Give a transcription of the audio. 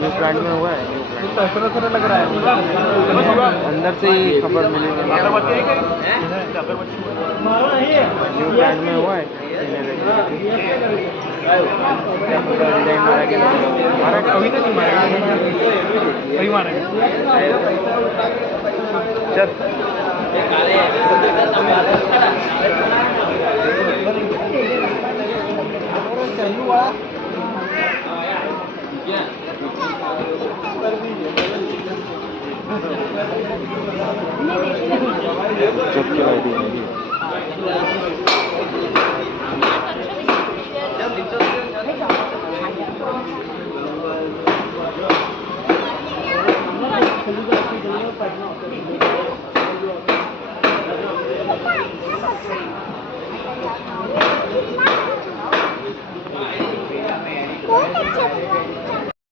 New brand में हुआ है। तरह तरह लग रहा है अंदर से ही खबर मिली है। न्यू ब्रांड में हुआ है। डिजाइन मारा कि मारा कभी तो नहीं मारा कभी मारा चल जब क्या आइडिया है